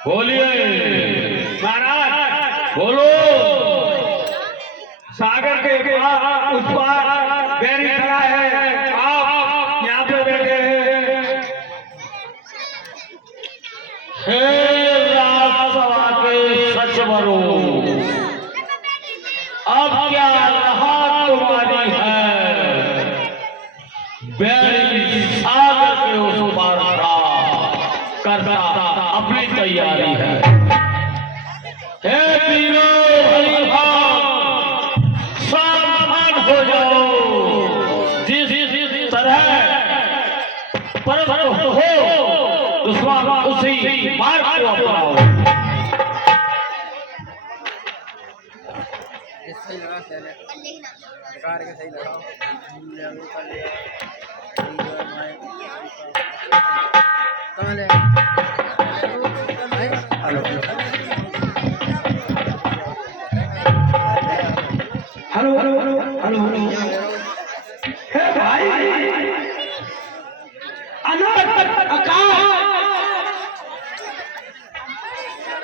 बोलिए महाराज, बोलो। सागर के उस पार बैरी खड़ा है, आप यहाँ पे बैठे हैं। हे राजसभा के सचवरो, अब क्या रहा तुम्हारी है। बैरी सागर के उस पार करता अपनी तैयारी है। हे वीरों सावधान हो जाओ, जिस तरह पर हो दुश्मन उसी मार्ग को अपनाओ। सही लगा कार के सही लगाओ। Hello hello hello hello hello. हे भाई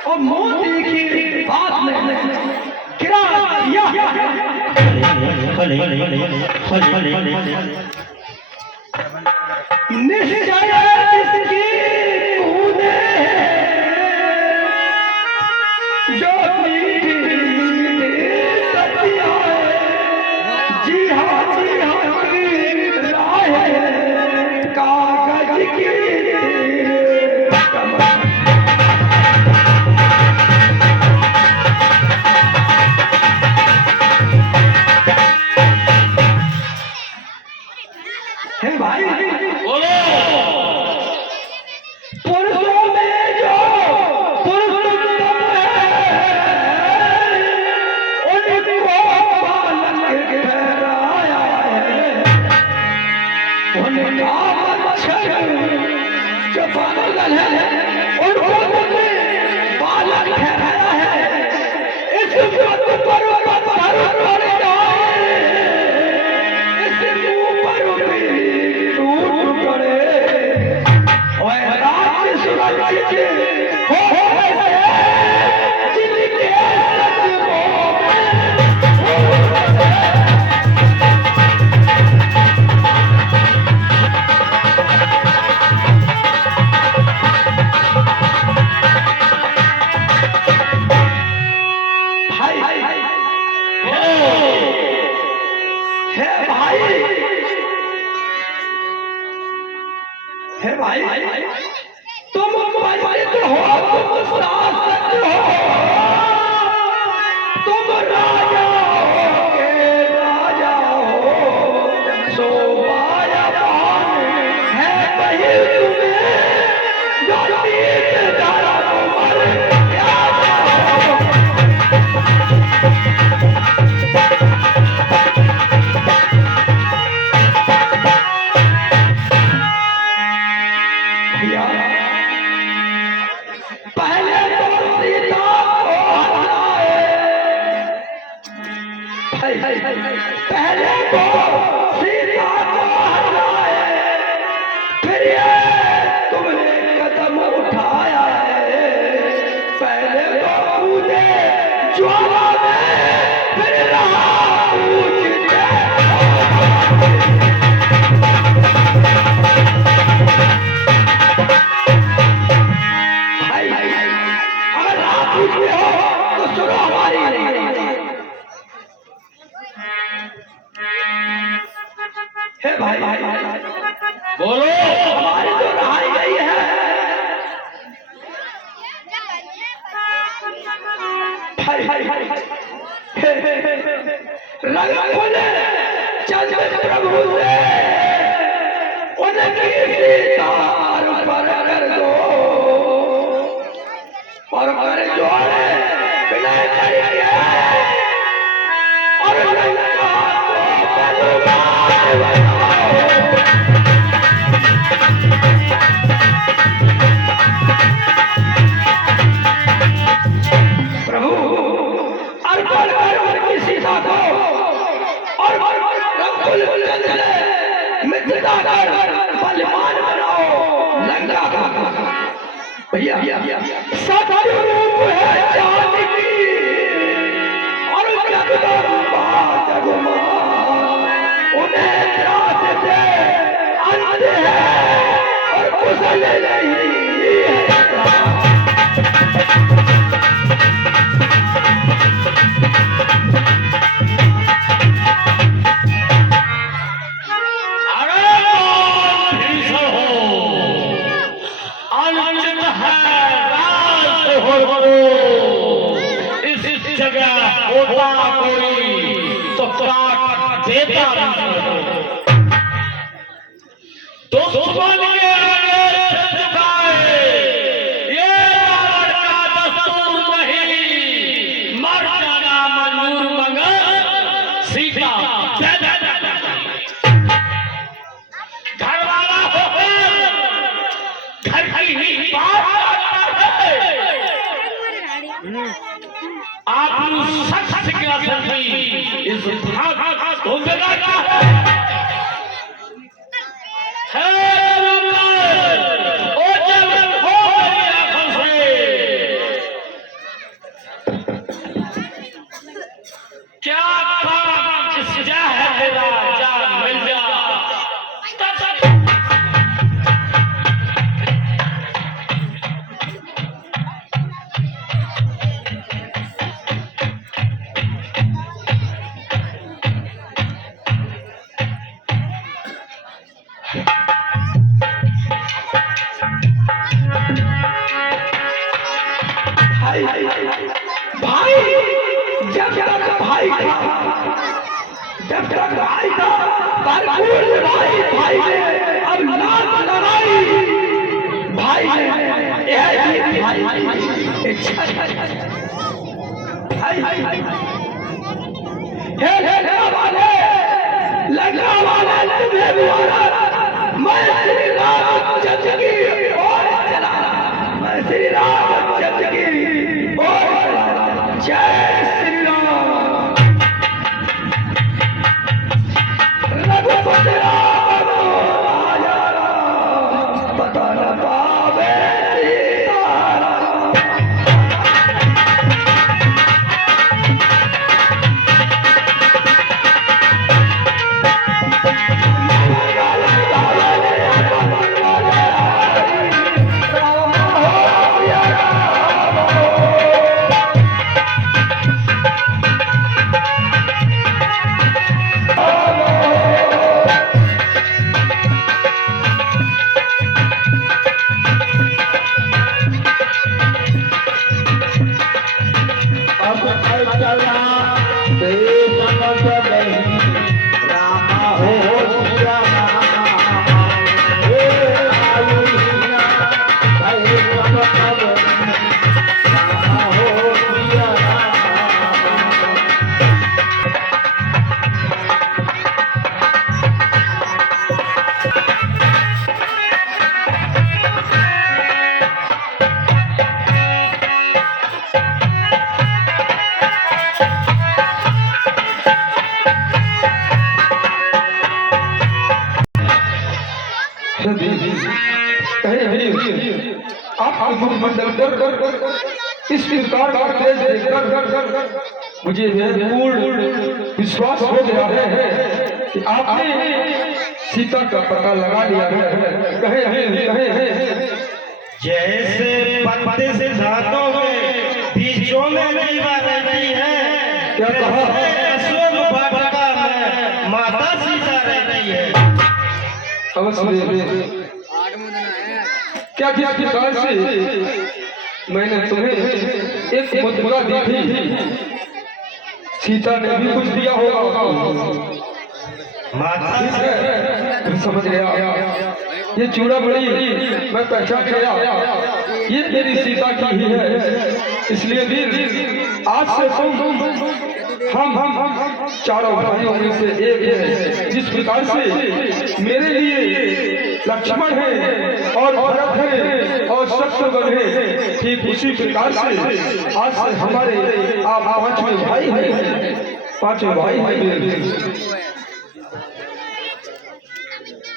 और मोदी की बात में गिरा दिया। निश्चय जिसकी कूदे जो सतिया, जी हाँ राह कागज की है भाई। बोलो। पुरुषों में जो पुरुषोत्तम है, उनको बालक ठहराया है। उनका मच्छर जो पागल है, उनको बालक ठहराया है। इस पर तुम पंडित हो, तुम शासक हो, तुम राजा हो के राजा हो। शोभाया है वही तुम्हें जो तीर डाला तुम्हारे पहले तो सीता को हटाए, पहले तो सीता को हटाए, फिर ये तुमने कदम उठाया है। पहले तो कूदे ज्वाला में, फिर रहा पूछते। अगर आप पूछते हो तो सुनो हमारी। हे भाई बोलो, हमारी तो रहाई गई है। रंग बोले चंद्र प्रभु से उनकी सीतार पर कर दो, और हमारे जोड़े विनय करेंगे और लंका को बलवान बनाओ। प्रभु अर्पण कर किसी सीता को और रघुकुल मित्रता कर बलवान बनाओ लंका का। भैया सतरूप है चांद की और जगदम्बा जगमा उन्हें रात से अंत है और कुशल नहीं है। इस जगह होता कोई तो काट देता दुश्मन के आगे सिर झुकाए ये रावण का दस्तूर नहीं। मर जाना मंजूर मगर सीता घर वाला होकर घर की ही बात आप सख्त क्या सकती इस भाग को बेगाना है ओ जब हो गई आंखों से क्या काम किस जा है तेरा जा मिल जा भाई जब तक भाई का भरपूर भाई अब लाख लड़ाई भाई लगने वाले तुम्हें मैं श्री रामचंद्र की ओर चला मैं श्री रामचंद्र की ओर जय श्री राम रघुपति राम राजा राम बता न पावे आप मंडल इस प्रकार का तेज देखकर मुझे पूर्ण विश्वास हो गया है कि आपने सीता का पता लगा लिया है। कहे जैसे पत्ते से धातों के बीचों में रीवा रहती है, क्या कहा अशोक वाटिका में माता सीता रहती है। अवश्य क्या जिस प्रकार से मैंने तुम्हें एक मुद्रा दी थी सीता ने भी कुछ दिया होगा माता फिर समझ गया ये चूड़ा बड़ी मैं पहचान गया ये मेरी सीता की ही है। इसलिए भी आज से तुम हम चारों भाइयों में से एक है। जिस प्रकार से मेरे लिए लक्ष्मण है और भरत है और शत्रुघ्न है, ठीक उसी प्रकार से आज से हमारे आप पांचवें भाई हैं। पांचवें भाई हैं मेरे।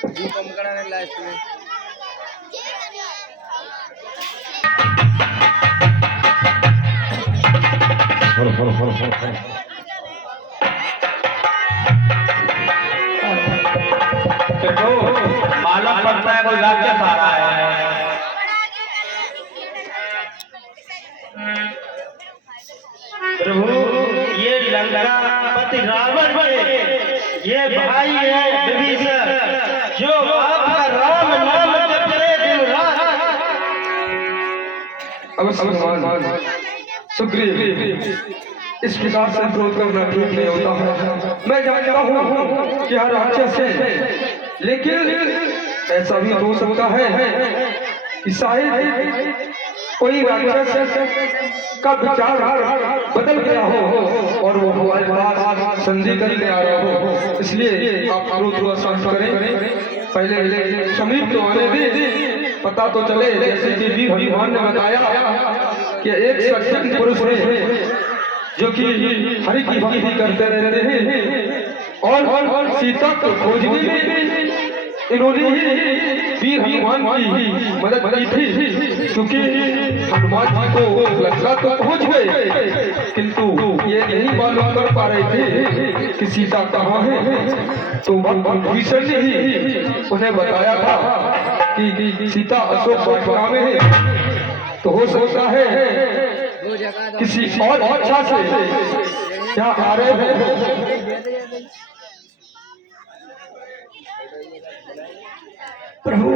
कम कराने लास्ट में देखो मालूम पड़ता है कोई राक्षस आ रहा है। प्रभु ये लंकापति रावण के ये भाई है विभीषण जो आपका राम नाम जप रहे दिन रात। अब सुग्रीव इस प्रकार से क्रोध करना ठीक नहीं होता है। मैं जानता हूँ कि हर राक्षस है, लेकिन ऐसा भी हो सकता है कि शायद कोई राक्षस का विचार बदल गया हो और वो हमारे पास संधि करने आ रहा हो। इसलिए आप क्रोध को शांत करें, पहले समीप तो आने दे, पता तो चले। जैसे कि वीर हनुमान ने बताया कि एक सज्जन पुरुष है जो कि हरि की भक्ति करते रहते हैं और सीता को खोजने में इन्होंने वीर हनुमान की मदद की थी, क्योंकि हनुमान जी को लंका तो पहुंच गए, किंतु ये नहीं मालूम कर पा रहे थे कि सीता कहाँ है। तो विभीषण ने ही उन्हें बताया था कि सीता अशोक वाटिका में है। तो हो सकता है किसी और इच्छा से क्या आ रहे हैं। प्रभु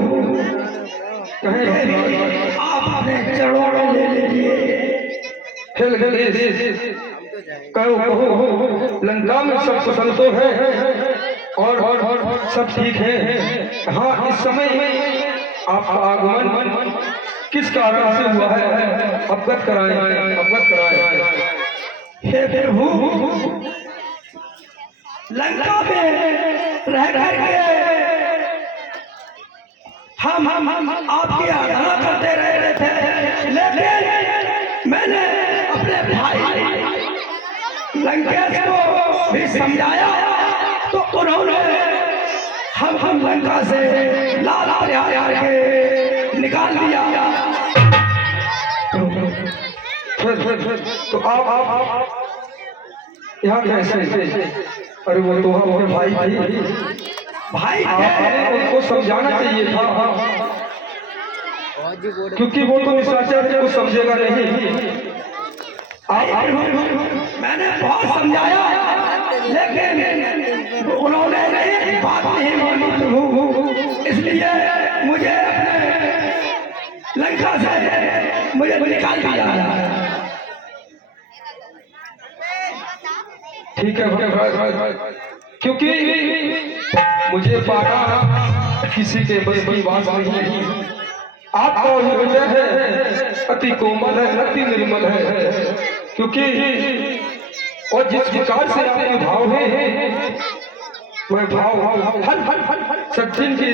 आप अपने चरणों में ले लीजिए। कहो लंका में सब कुशल तो है और सब ठीक है। हाँ, इस समय आपका आगमन किस कारण से हुआ है, अवगत कराएं, अवगत कराएं। हे प्रभु, लंका में रह के हम आपकी आराधना करते रहे थे, लेकिन मैंने अपने भाई लंकेश को भी समझाया तो उन्होंने हम लंका से लाल प्रयाग के निकाल दिया। तो आप यहाँ कैसे? अरे वो तो हमारे भाई थी, भाई उनको समझाना चाहिए था, क्योंकि वो तो निशाचर थे, वो समझेगा नहीं। मैंने बहुत समझाया, लेकिन उन्होंने एक बात नहीं मानी, इसलिए मुझे अपने लंका से मुझे निकाल दिया। ठीक है, क्योंकि मुझे पाना किसी के बस की बात नहीं। आपका हृदय है अति कोमल है, अति निर्मल है, क्योंकि और जिस प्रकार से आपके भाव है वह भाव हर सज्जन के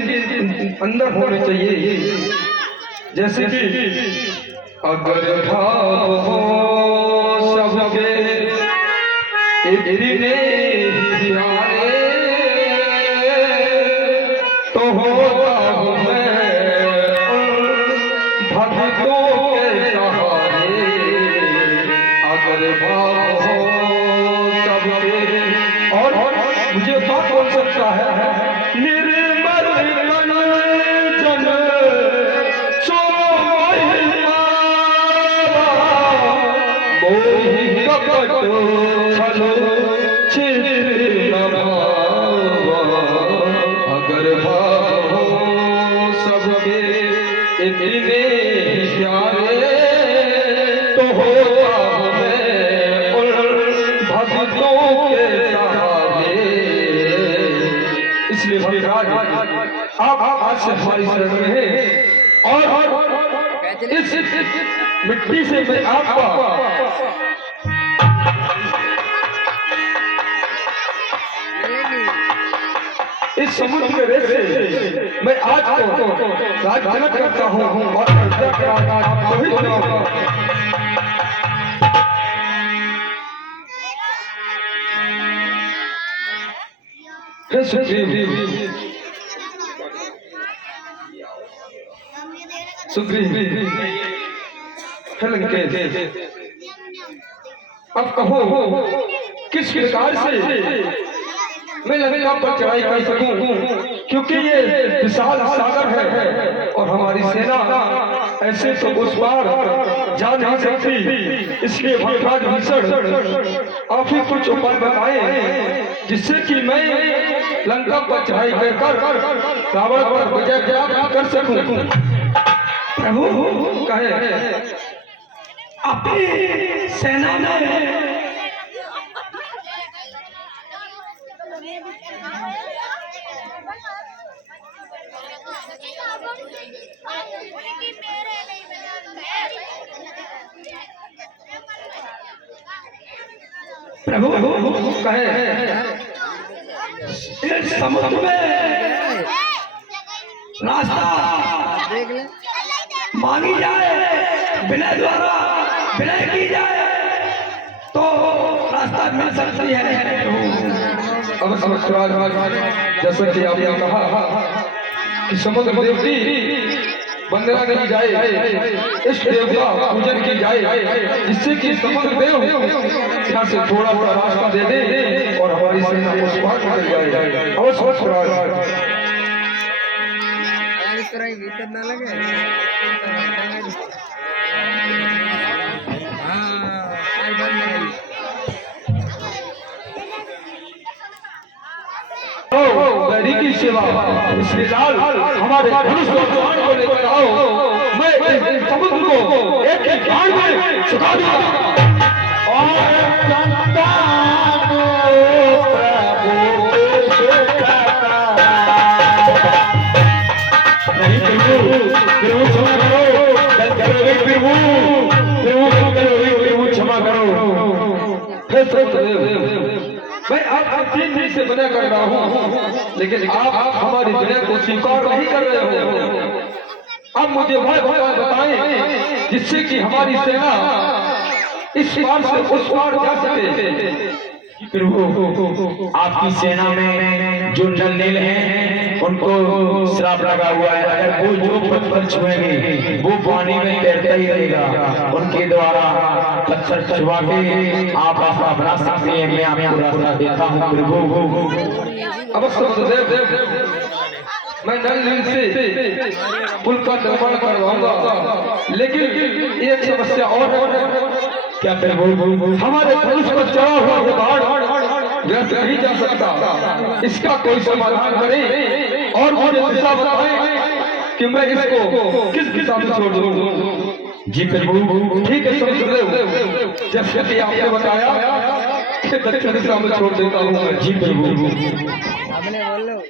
अंदर होने चाहिए। जैसे कि अगर भाव हो सबके इतने प्यारे तो होता हूँ मैं भक्तों के सहारे। अगर भाव हो सबके, और मुझे बात बोल सकता है, निर्मल मन जन सोई मोहि कपट छलो छिर न भावा। अगर भाव हो सबके इतने प्यारे तो होता हूँ मैं उन भक्तों के सहारे। इसलिए महाराज आप आज से हमारी शरण में है, और इस मिट्टी से मैं आपका इस समुद्र के रेत से मैं आज को राज जनक करता हूँ और प्रजा के आपको ही सुनाऊंगा। हे सुग्रीव, हे लंकेश, अब कहो किस प्रकार से मैं लंका पर चढ़ाई कर सकूं, क्योंकि ये विशाल सागर है और हमारी सेना ऐसे तो उस पार जा नहीं सकती। इसलिए भगवान भीषण आप ही कुछ उपाय बताएं जिससे कि मैं लंका पर चढ़ाई कर रावण पर विजय प्राप्त कर सकूं। प्रभु कहे अपनी सेना में प्रभु कहे इस समुद्र में रास्ता देख ले मांगी जाए, विनय द्वारा विनय की जाए तो रास्ता मिल सकती है। अब जैसा कि आपने कहा कि समुद्र देवती वंदना की जाए, इस देव का पूजन की जाए, जिससे कि समुद्र देव यहाँ से थोड़ा सा रास्ता दे दे और हमारी सेना उस पार निकल जाए। अवश्य इस तरह भीतर ना लगे। हाँ आई बंद नहीं। बैरी की सेवा इसलिए लाल हमारे धनुष और बाण को लेकर आओ, मैं इस समुद्र को एक एक बाण में सुखा दूंगा। नहीं प्रभु क्षमा करो, क्षमा करो। मैं आप 3 दिन से मना कर रहा हूँ, लेकिन आप हमारी विनय को स्वीकार नहीं कर रहे हो। अब मुझे वह बताएं जिससे कि हमारी सेना इस पार से उस पार जा सके। प्रभु आपकी सेना में जो नल हैं उनको श्राप लगा हुआ है, अगर वो जो पत्थर छुएंगे वो पानी में तैरता ही रहेगा। उनके द्वारा पत्थर छुआ के आप रास्ता बना सकते हैं। मैं आपको रास्ता देता हूँ प्रभु। अवश्य मैं नल से पुल का निर्माण करवाऊंगा, लेकिन एक समस्या और है। क्या प्रभु? हमारे धनुष पर चढ़ा हुआ बाण व्यर्थ नहीं जा सकता, इसका कोई समाधान करें और मुझे दिशा बताएं कि मैं इसको किस दिशा में छोड़ दूं। जी प्रभु ठीक है, समझ लो जैसे कि आपने बताया कि दक्षिण दिशा में छोड़ देता हूँ। जी प्रभु। आपने बोल लो।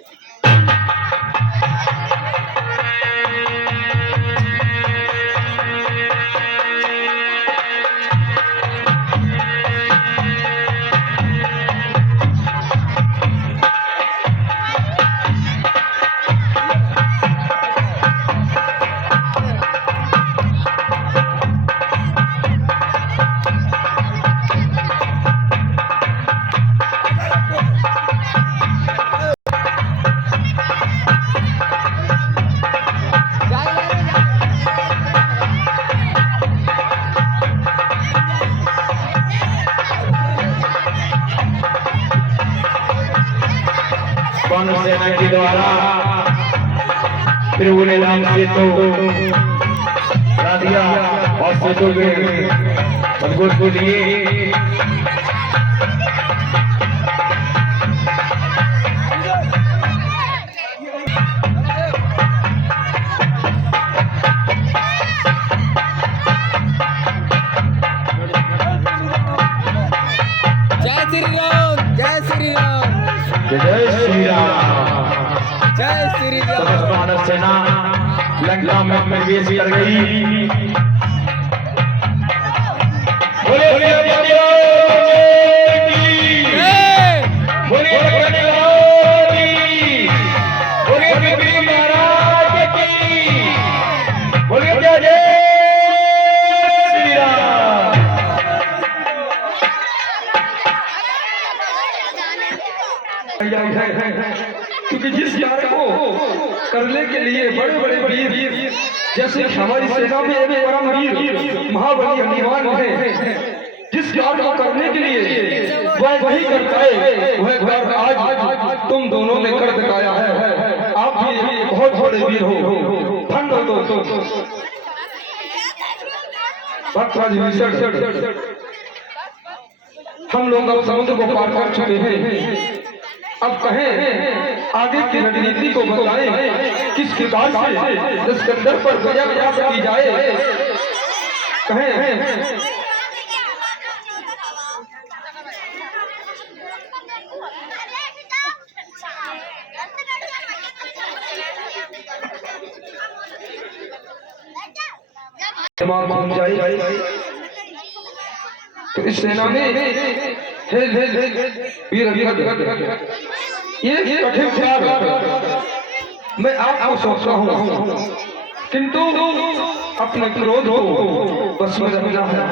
सेना के द्वारा प्रभु ने नाम से तो बना दिया और सेतु के मजबूत को दिए। जय श्री राम, जय श्री राम, जय श्री राम। जय श्री राम। समस्त मानव सेना लंका में प्रवेश कर गई। बोले बोले क्योंकि जिस कार्य को करने के लिए बड़े बड़े वीर जैसे हमारी सेना में एक परम वीर महाबली हनुमान है, जिस जिस कार्य को करने के लिए वह वही करता है, वह कार्य आज तुम दोनों ने कर दिखाया है। आप भी बहुत बड़े वीर हो। धन्य हो दोस्तों। भक्तराज विषण, हम लोग अब समुद्र को पार कर चुके हैं। अब कहें आगे की रणनीति को बताएं, किस प्रकार से सिकंदर पर विजय प्राप्त की जाए। कहें मान जाए तो इस सेना में वीर ये कठिन त्याग मैं आपको सोचता हूँ, किंतु अपने क्रोध को बस में रखना है,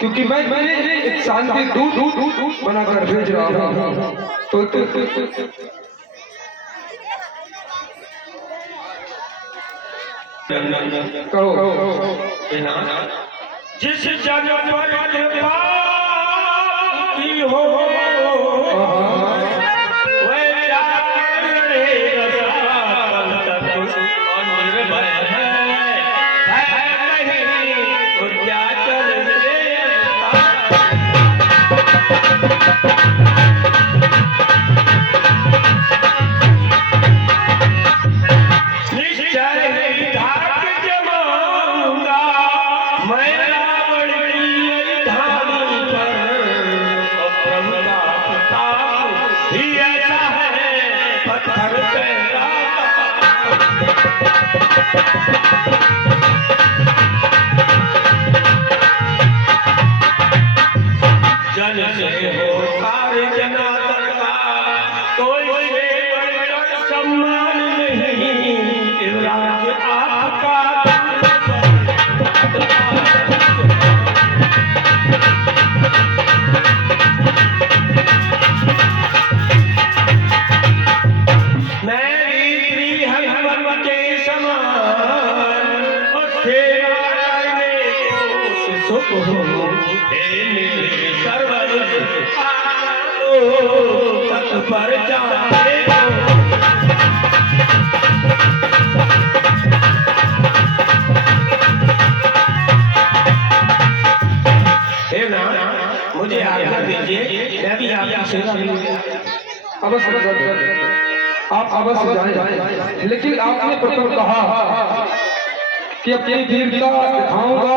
क्योंकि मैं एक शांति दूत बनाकर भेज रहा हूँ। तो कहो जिस जगह पर कृपा की हो जन से हो कार्य जनार्दन का, कोई से सम्मान नहीं, राज्य आपका। मेरी श्री हनुमान के समान सेवा करने को सुख हो, तत्पर जाए मुझे आज्ञा दीजिए, मैं भी आपकी सेवा अवश्य आप अवश्य जाएं, लेकिन आपने प्रथम कहा कि अपनी वीरता दिखाऊंगा।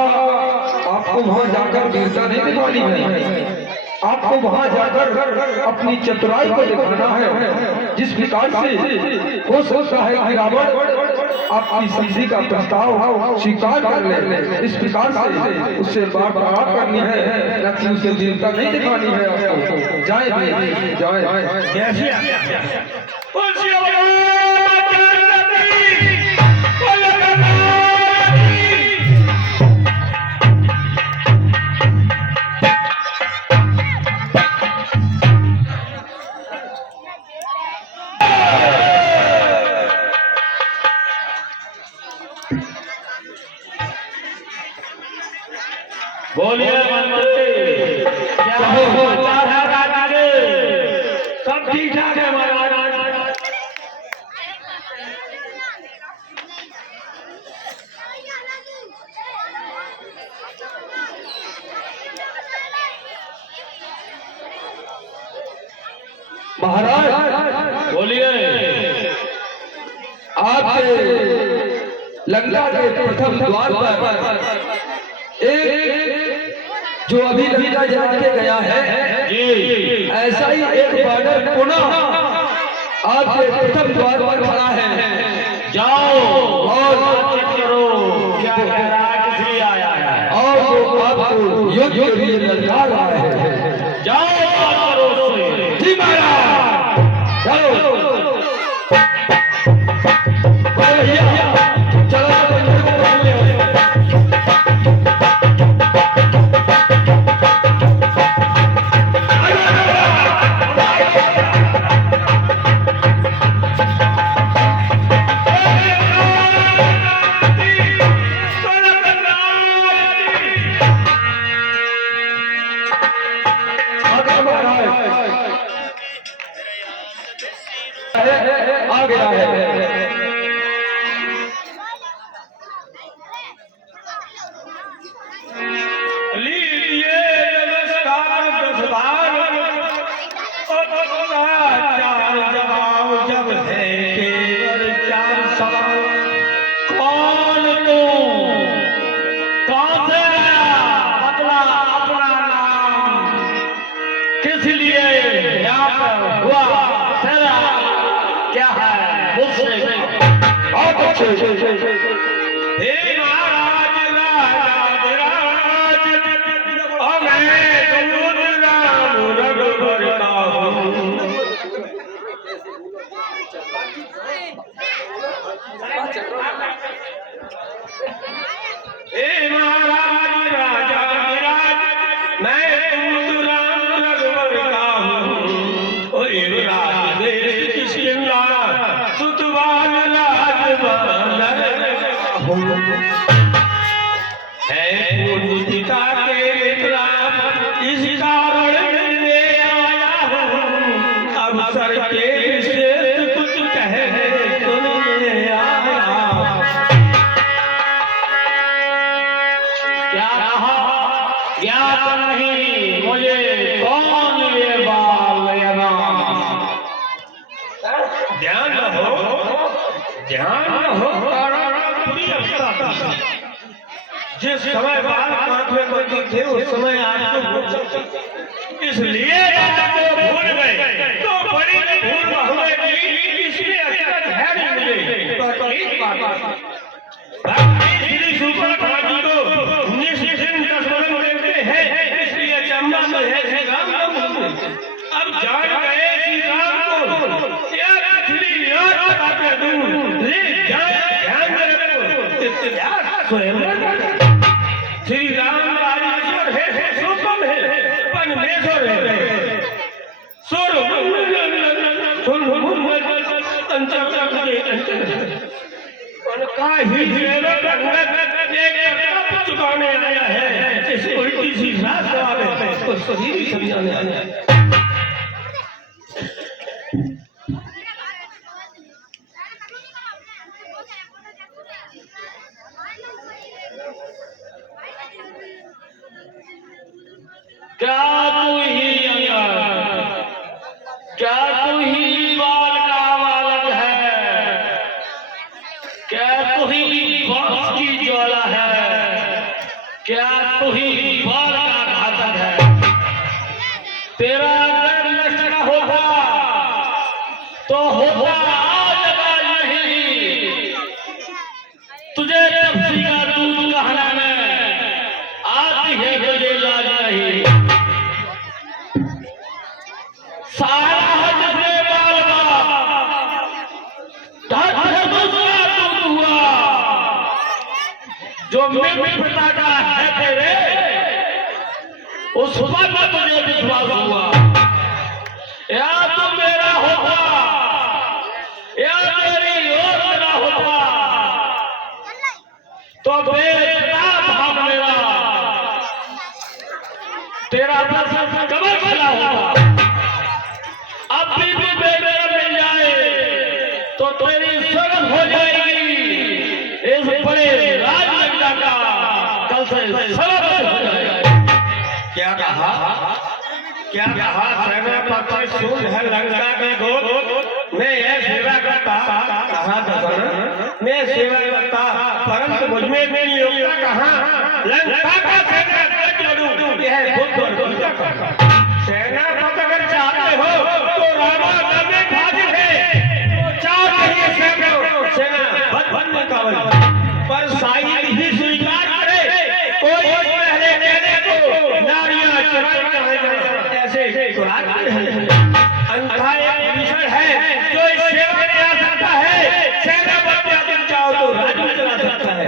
आपको वहां जाकर वीरता नहीं दिखानी है, आपको वहां जाकर अपनी चतुराई को दिखाना है। जिस प्रकार से हो सकता है कि रावण आपकी संधि का प्रस्ताव स्वीकार कर ले, इस प्रकार से उससे वार्तालाप करनी है, न कि उसे वीरता नहीं दिखानी है। आपको जाए जाए बोलिए सब ठीक ठाक है महाराज। महाराज बोलिए, आपके लंका के प्रथम द्वार पर एक जो अभी लंका जला के गया है जी, ऐसा ही एक बानर पुनः आपके प्रथम द्वार पर खड़ा है। जाओ और बातचीत करो, क्या कह रहा है, किस लिए आया है, और वो आपको युद्ध के लिए ललकार रहा है। जाओ बात करो उससे। जी महाराज, चलो भैया, चलो ये नमस्कार 10 बार चार जवाब जब है केवल 4 सवाल। कौन तू, कौन से आया, बतला अपना नाम, किस लिए यहाँ पर हुआ, तेरा क्या है मुझसे। बहुत अच्छे। हे महाराज राजाधिराज, मैं दूत राम रघुवर का हूँ। हे महाराज राजाधिराज, मैं दूत राम रघुवर का हूँ। राजेश किशकिंदा सुतवान राजवान है पिता के खिलाफ, इस कारण मैं आया हूँ। अब सर के विशेष कुछ कहने सुनने आया। क्या कहा ज्ञात नहीं मुझे कौन ये बाल ध्यान हो, ध्यान हो। जिस समय बाल माथे पर थे उस समय आपको इसलिए आपको भूल गए तो बड़ी भूल होगी। इसलिए है नहीं मुझे तो एक बात श्री सुपर खाजी को निश्चिंत स्मरण देते हैं, इसलिए चंबा में है राम। अब जान गए श्री राम को यार असली याद आते दूं ले ध्यान रखो। श्री राम राजेश्वर है, सुगम है, परमेश्वर है। सुर उनका ही सेवक चुकाने आया है। इस उल्टी सी बात सवाल है तो सही समझाने आया है। क्या तू ही अंगार, क्या तू ही बाल का बालक है, क्या तू ही वंश की ज्वाला है, क्या तू ही बाल का घातक है। तेरा अगर नष्ट न होगा तो होता आज नहीं। तुझे तपसी का दूध कहना में आती है तुझे लाज नहीं। सारा हजरे बाल हुआ जो मेरे पिता का है तेरे, उस पर तुझे विश्वास हुआ। या तो मेरा होता या मेरी योजना होता तो बेटा भाग मेरा तेरा कमर खड़ा होगा। अब भी बेटे मिल जाए तो तेरी स्वर्ग हो जाएगी। इस बड़े राजनेता का कल से सर्वनाश हो जाएगा। क्या कहा, क्या कहा? सेनापति सूर्य है लंका के गोद, मैं यह सेवा करता, कहा था मैं सेवा करता, परंतु मुझ में मेरी योग्यता कहाँ? लंका का सेनापति बनूं, यह बुद्ध और बुद्ध का सेनापति अगर चाहते हो तो रामा में हाजिर है, तो चाह नहीं सेना बनने का पर शायद ही स्वीकार करे कोई पहले कहने को नारियां चुराई ऐसे अंधा एक विषय है जो इस सेवा में आ सकता है। सेना बनने तुम चाहो तो राज्य चला सकता है।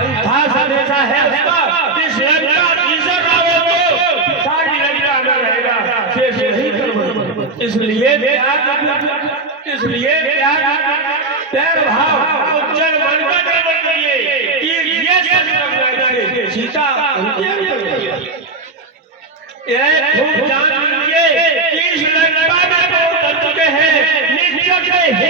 अंधा संदेशा है उसका, इस लंका तीसरा रावण को सारी लंका में रहेगा, शेष नहीं कर। इसलिए प्यार भाव उज्जवल बनकर करिए कि ये सीता खूब जान लीजिए कि इस लंका में वो कर चुके हैं निश्चय से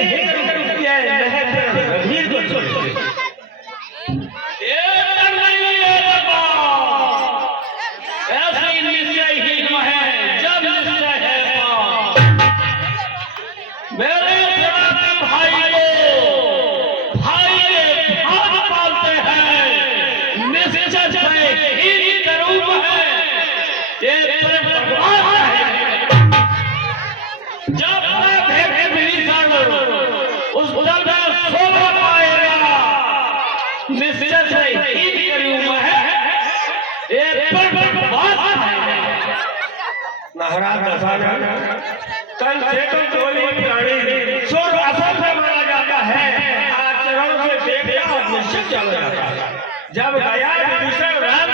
ये जब तक विभीषण उस दल में सोना पाएगा निश्चय से ही करूँ मैं ये महाराज दशरथ कल से तो कोई प्राणी सुर असर से माना जाता है, आचरण से देखा और निश्चित चल जाता है। जब गया विभीषण राम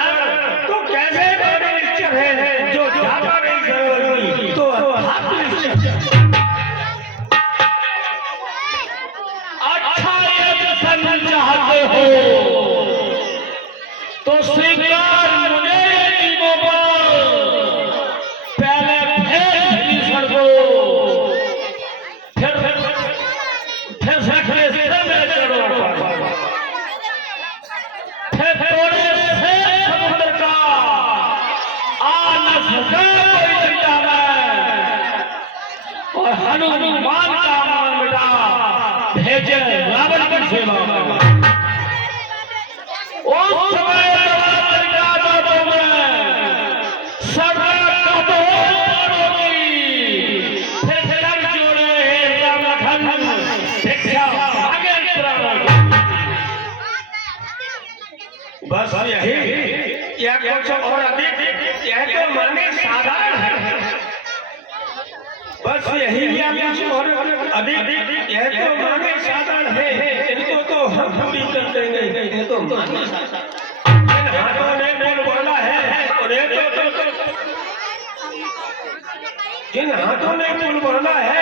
तो कैसे बड़े निश्चित है, जो जाता नहीं सरल तो हाथ निश्चित। अच्छा यदि सन चाहते हो तो स्वीकार मुझे तीनों पर पहले विभीषण को फिर सकले से मैं चढ़ो फिर थोड़े से समुद्र का आ न सके कोई डंडा में और हनुमान का मान मिटा भेजे रावण की सेवा में। उस समय बस यही यह कुछ और अधिक यह तो माने साधारण है। बस यही या कुछ और अधिक यह तो माने साधारण है। इनको तो हम पूरी कर देंगे, ये तो माने साधारण। हाथों ने पुल बोला है और ये जिन हाथों ने पुल बोला है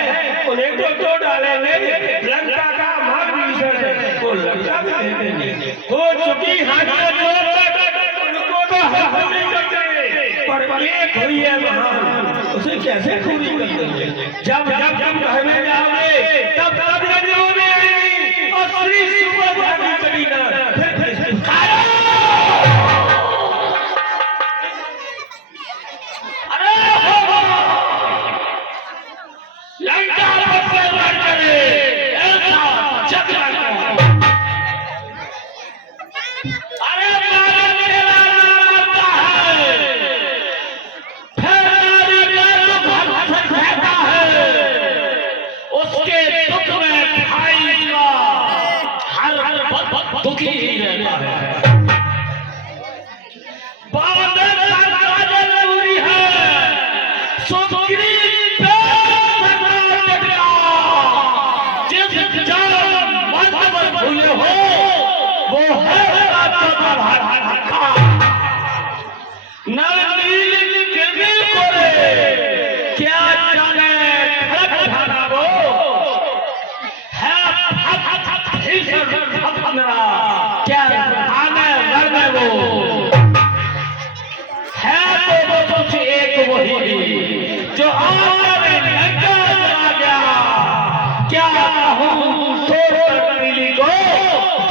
उन्हें तो डालेंगे। लंका का महाविभीषण है वो लंका भी दे देंगे। हो चुकी हानियां जो उनको तो हम पूरी कर देंगे, पर एक हुई है महान, उसे कैसे पूरी कर देंगे? जब जब जब कहने जाओगे तब तब रजोगे और श्री सुबह भागी करी ना फिर दुखी ही रहता है। जरूरी है जिस भूले हो वो है क्या जाने वो क्या आने लड़ने वो है तो वो कुछ एक वही जो आगे लंका आ गया। क्या कहूँ तो को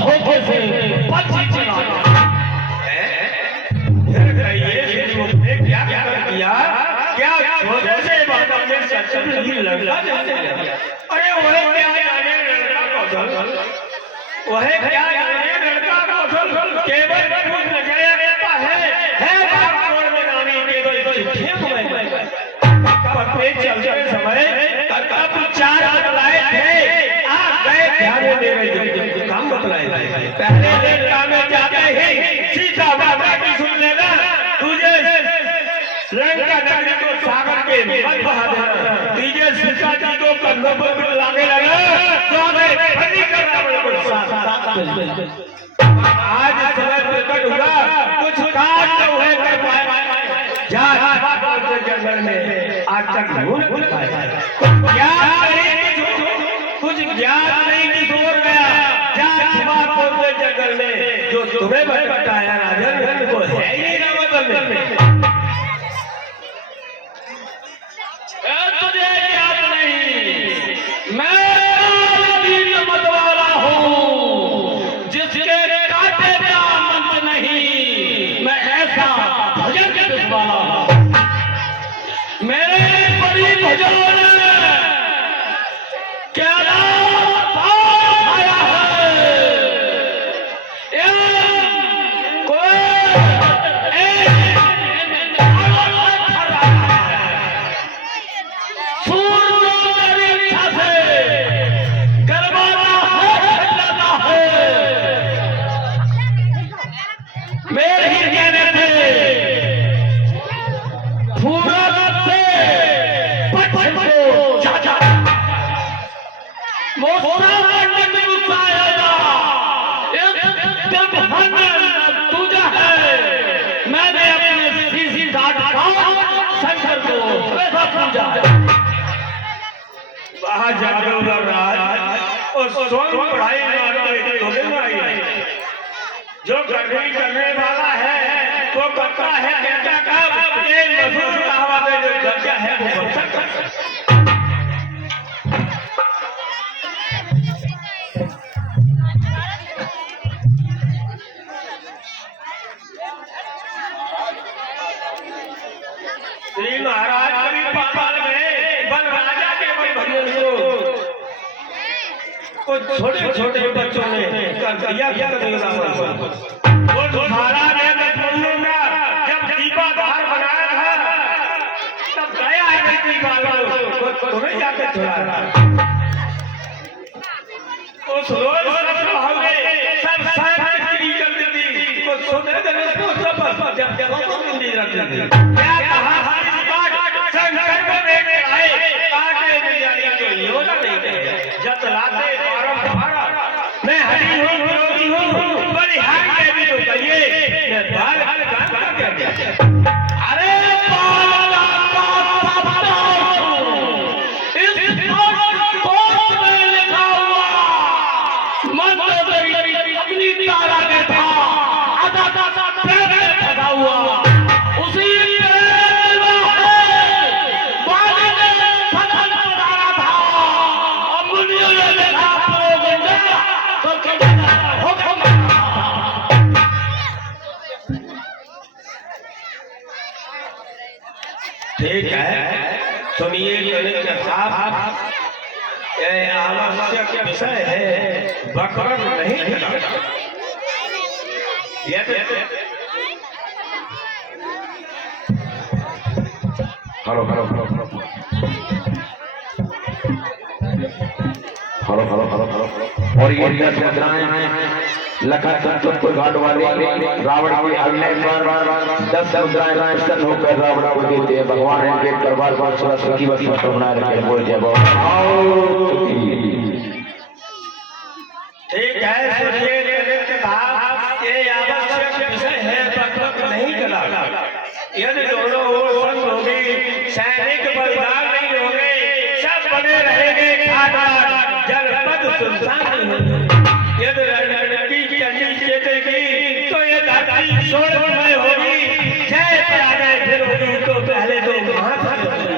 धोखे से पक्षी चला क्या किया, क्या धोखे से बाबा ने सच में लंका जाने दिया। अरे वह क्या जाने लड़का कौशल, वह क्या जाने लड़का कौशल केवल कुछ गया रहता है बागडोर में नानी केवल खेत में पत्ते चलते समय तब चार बतलाए थे आ गए ध्यान दे रहे काम बतलाए थे। पहले दिन काम जाते ही सीता बाबा की सुन लेना, तुझे लंका नगरी को सागर के मत बहा देना, तुझे सीता जी को कंधों पर लाने लगा तो हमें बंदी करना पड़ेगा। आज समय प्रकट हुआ कुछ काट तो है कर पाए जा जंगल में आज तक ढूंढ पाया क्या कुछ ज्ञान नहीं कि दूर गया जा छिपा जंगल में जो तुम्हें बताया राजन वो है ही ना बदल में। तुझे याद नहीं मैं मत वाला हूँ जिसके काटे का मंत्र नहीं, मैं ऐसा भजन वाला हूँ। मेरे बड़ी भजन क्या आया है मन तुझा है, मैंने अपने सीसी दाढ़ शंकर को वैसा पूजा। वहाँ जादूगर राज और सोन पढ़ाई मारते धोखे में आई। जो करने वाला है वो करता है बेटा का, ये मशहूर कहावत है, जो दर्जा है वो बच्चा करता है। श्री महाराज कभी पाताल में वन राजा के बल भजन को छोटे छोटे बच्चों ने कर दिया क्या करेगा। वो तुम्हारा ने बचपन में जब दीपा बाहर बनाया था तब गया है दीपा को तुम्हें जाकर छोड़ा। उस रोज सब शांति कर देती, वो सोने देने को सब जब नहीं रखते। क्या कहा शंकर को देखने आए, काटे नहीं जाने को योगा नहीं देंगे। जतलाते परंपरा मैं हरी हूँ विरोधी हूँ, बलिहार के भी तो कहिए मैं बाल काम कर दिया। अरे ठीक है, सुनिए गणित साहब, ये आवश्यक विषय है, बकरम नहीं करना। Hello hello hello hello hello hello hello hello. और ये 10 मुद्राएं लखन संतोषपुर घाट वाले रावण के अग्नि पर 10 मुद्राएं स्तन होकर रावण को देते हैं। भगवान इनके दरबार पर सरस्वती वस्त्र बनाए रखे। बोल जय बाबा। ठीक है, सुनिए गणित साहब, ये आवश्यक विषय है, बकरम नहीं करना। यदि दोनों ओर संग होगी, सैनिक बलिदान नहीं होंगे, सब बने रहेंगे खादार, जनपद सुनसान नहीं होंगे। यदि रणनीति चंडी जीतेगी तो ये धरती सोलमय होगी, जय पराजय फिर होगी तो पहले तो महाभारत होगी।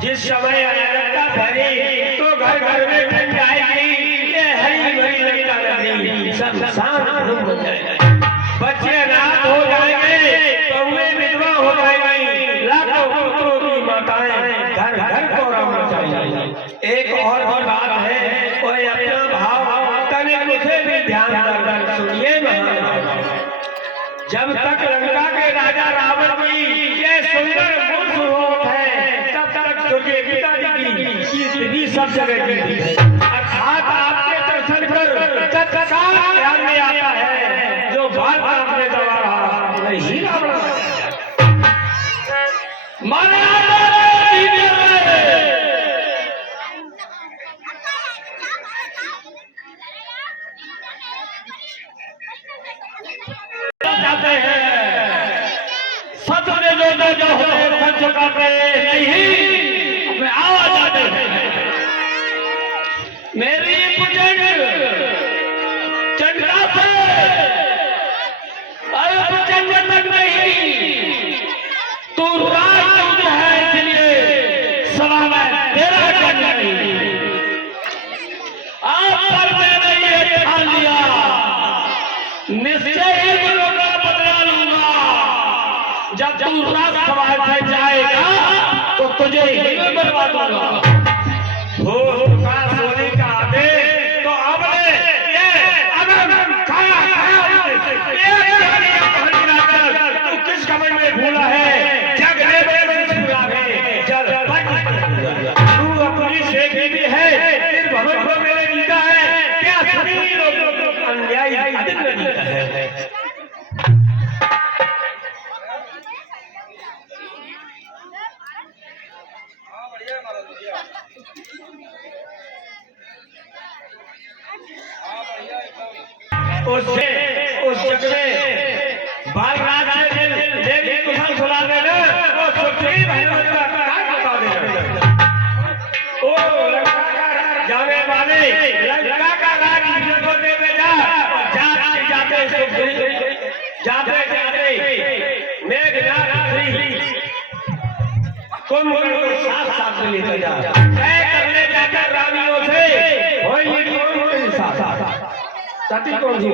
जिस समय अराजकता फैली तो घर घर में बन जाएगी, ये हरी भरी लंका नगरी सब शांत हो जाएगा। बच्चे अनाथ हो जाएंगे, कौवे विधवा हो जाएंगी, लाखों पुत्रों की माताएं घर घर को रहना चाहिए। एक और भी बात है, कोई अपना भाव तनिक उसे भी ध्यान कर सुनिए। जब तक लंका के राजा रावण की ये सुंदर मूर्त है, तब तक उसके पिताजी की कीर्ति सब जगह की है। अर्थात आपके दर्शन पर तत्काल ध्यान में आता है, जो बात आपने दबाया वही रावण जाते हैं। सत्य जो सच चुकाते नहीं, अपने आवाज आते हैं। मेरी पुजन चंद्रा से अब चंद्र तक नहीं, तू राज है, इसलिए सभा में तेरा करना नहीं। आप पर मैंने ये ठान लिया, निश्चय ही गुरु का बदला लूंगा। जब तू राज्यसभा से जाएगा तो तुझे ही मैं बर्बाद दूंगा। हो का सोने का आदेश तो अब ले ये अगर खाया तू किस कमर में भूला है, जगने में भूला है। जल तू अपनी सेठी भी है, फिर भवन को मेरे नीता है, क्या सभी लोग अन्याय अधिक नीता है। उस मेघनाथ श्री कुंभकर्ण को साथ में लेकर जा तय कर ले जाकर रानियों से होइए कौन तेरे साथ सती कौन सी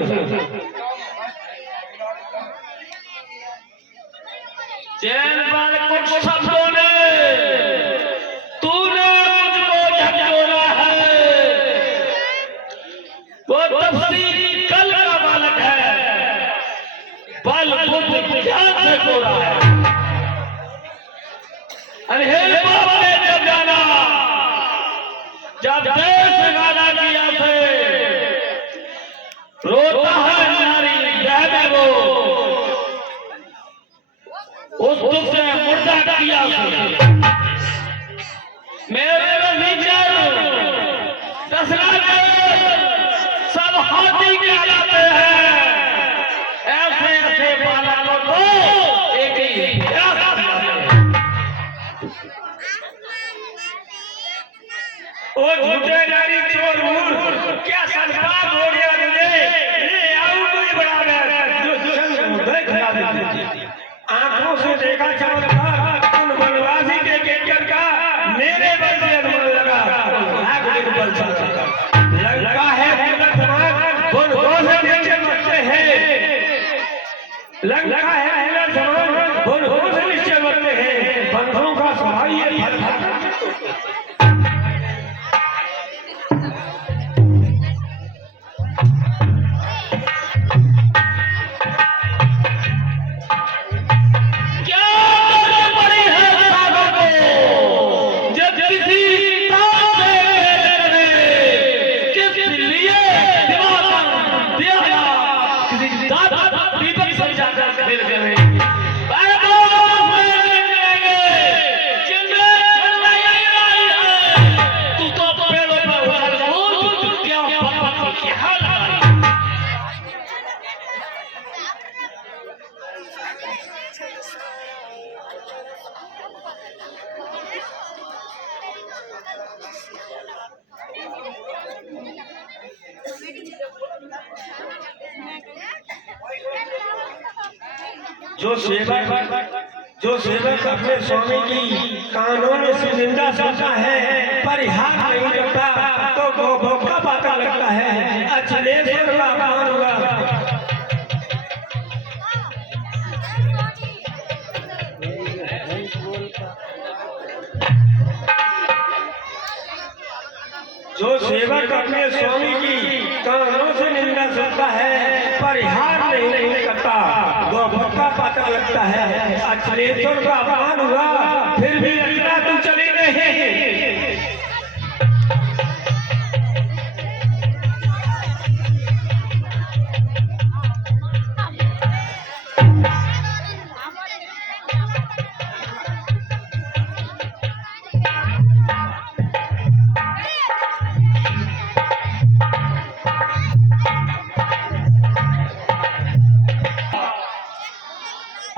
चैन बाल कुछ शब्दों ने तूने मुझको झकझोरा है वो तफसीर कल का बालक है बल बुद्ध ज्ञान से गोरा है अनहेल बाप ने जब जाना जब देश गाना किया थे रोता है नारी बहने वो उस दुख से मुर्दा किया थे मेरे रफीचर दसना सब हाथी कहलाते हैं ऐसे ऐसे बालकों को एक ही ओ झूठे नारी चोर मूर्ख क्या संस्कार हो गया तुझे ये आऊ कोई बड़ा है जो दुष्मन खड़ा देती आंखों से देखा चमत्कार उन वनवासी के केकर का मेरे बल से अनुमान लगा आग के बल चला लगा है पूरा समाज उन से नीचे मरते हैं लगा है पूरा समाज उन से नीचे मरते हैं बंधों का सहाय जो सेवक अपने स्वामी की कानून से निंदा सुनता है परिहार नहीं करता तो वो भोगा पाता लगता है अचलेश्वर का अपमान हुआ जो सेवक अपने स्वामी की कानों से निंदा सुनता है परिहार नहीं करता वो भक्का पाता लगता है अचलेश्वर का अपमान हुआ फिर भी रचना तू चली नहीं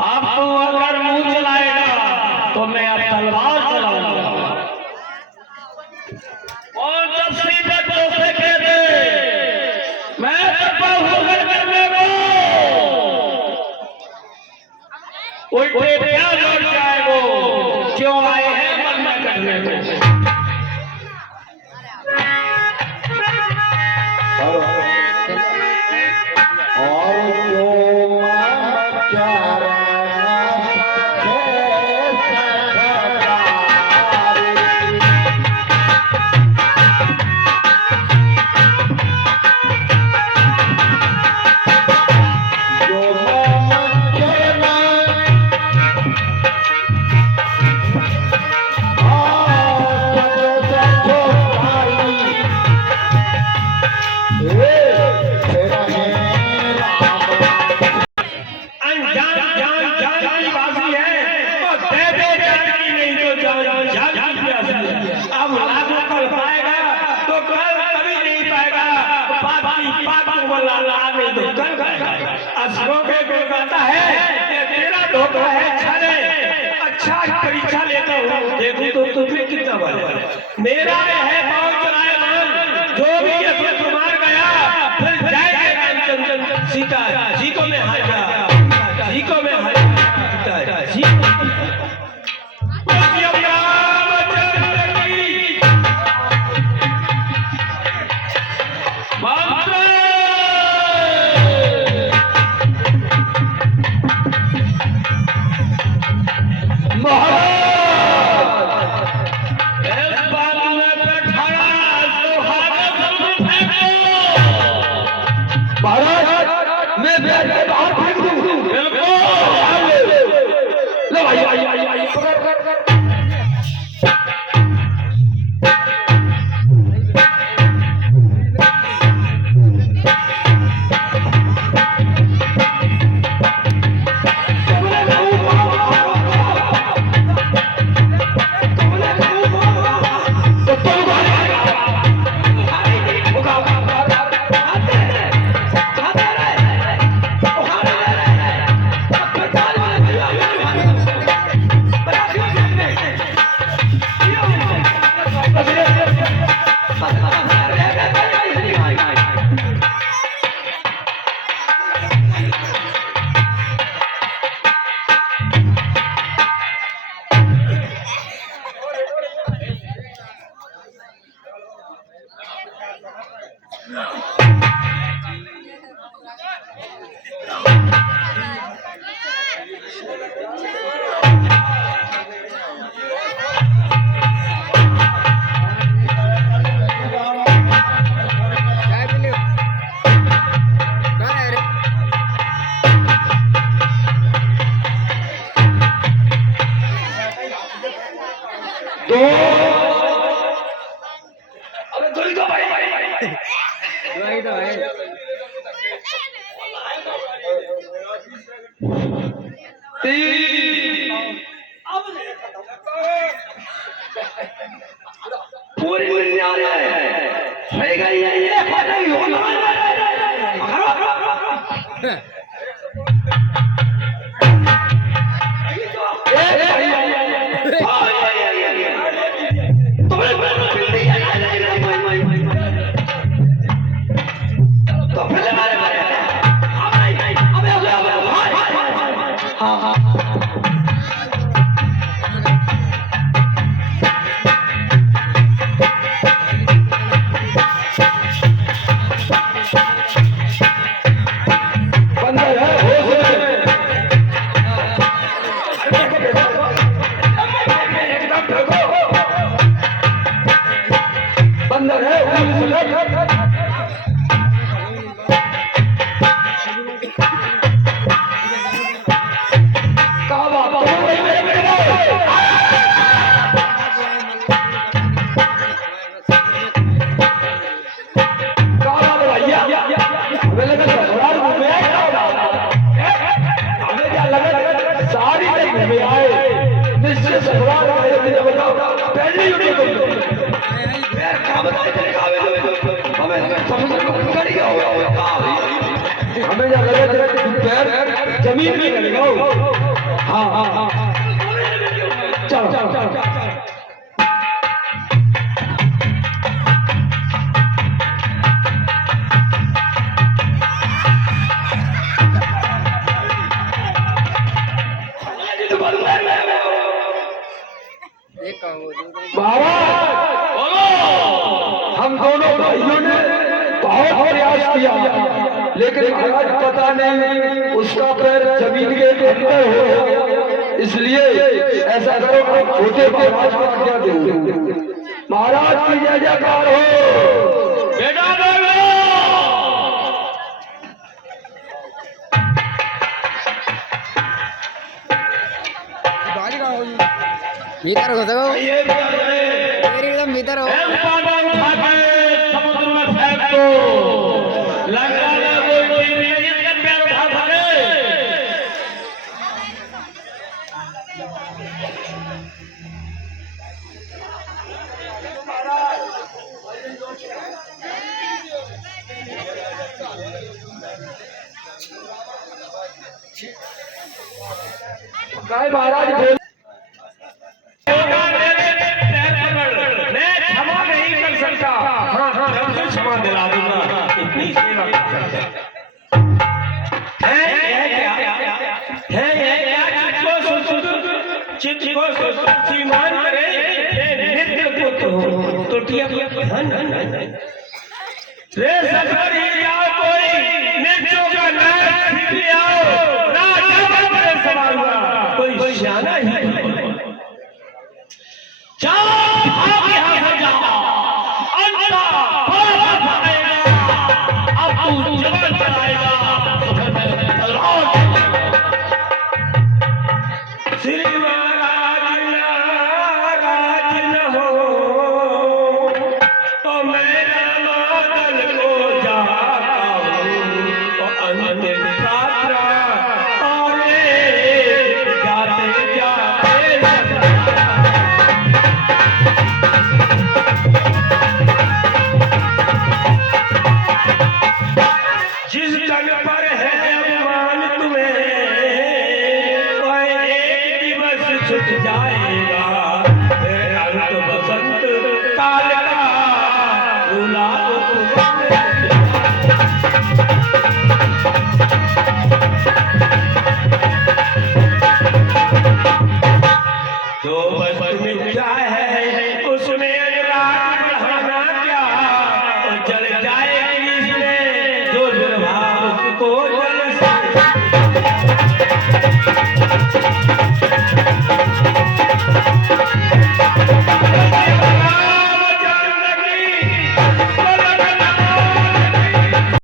आप तो अगर मुंह चलाएगा तो मैं अब तलवार चलाऊंगा और जब सीधे तो से कह दे मैं होकर करने को उल्टे क्या लौट जाए वो क्यों आए हैं मन में करने को परीक्षा लेता हूँ देखो तो तुम्हें कितना बड़ा मेरा है पाँव चलाए मान जो भी ये कुमार गया फिर जाएगा रामचंद्र सीता जी को मैं हारा जी को मैं हारा चाय पी लियो कौन है रे दो दवाई तो है तीन पूरी दुनिया है गई ये बंदर है होश में एकदम देखो बंदर है कहा बात सारी में आए निश्चय सवाल पहले ही हमें क्या लगे पैर जमीन में लगेगा हाँ हाँ हाँ चलो एक का वो महाराज हम दोनों भाइयों ने बहुत प्रयास किया लेकिन महाराज पता नहीं उसका पैर जमीन के अंदर हो गया इसलिए ऐसा करो आप छोटे महाराज को आज्ञा दो महाराज की जय जयकार हो बेटा गाड़ी का हो भीतर घुस गो तेरी एकदम भीतर हो समुद्र में फेंक दो लंका में कोई नहीं इसका पैर उठा सके काय महाराज बोल मैं क्षमा नहीं कर सकता हाँ क्षमा दिला दूंगा इतनी सेवा कर सकता चित्त को श्रीमान करे नित्य पुत्र टोटिया रे सफर ही जाओ कोई नित्यों का नाम सीख आओ राजा बन सवाल हुआ कोई सियाना ही जाओ आप यहाँ से जाओ अंता बहुत आएगा अब तू जबल चलाएगा तो फिर मैं श्री छुट जाएगा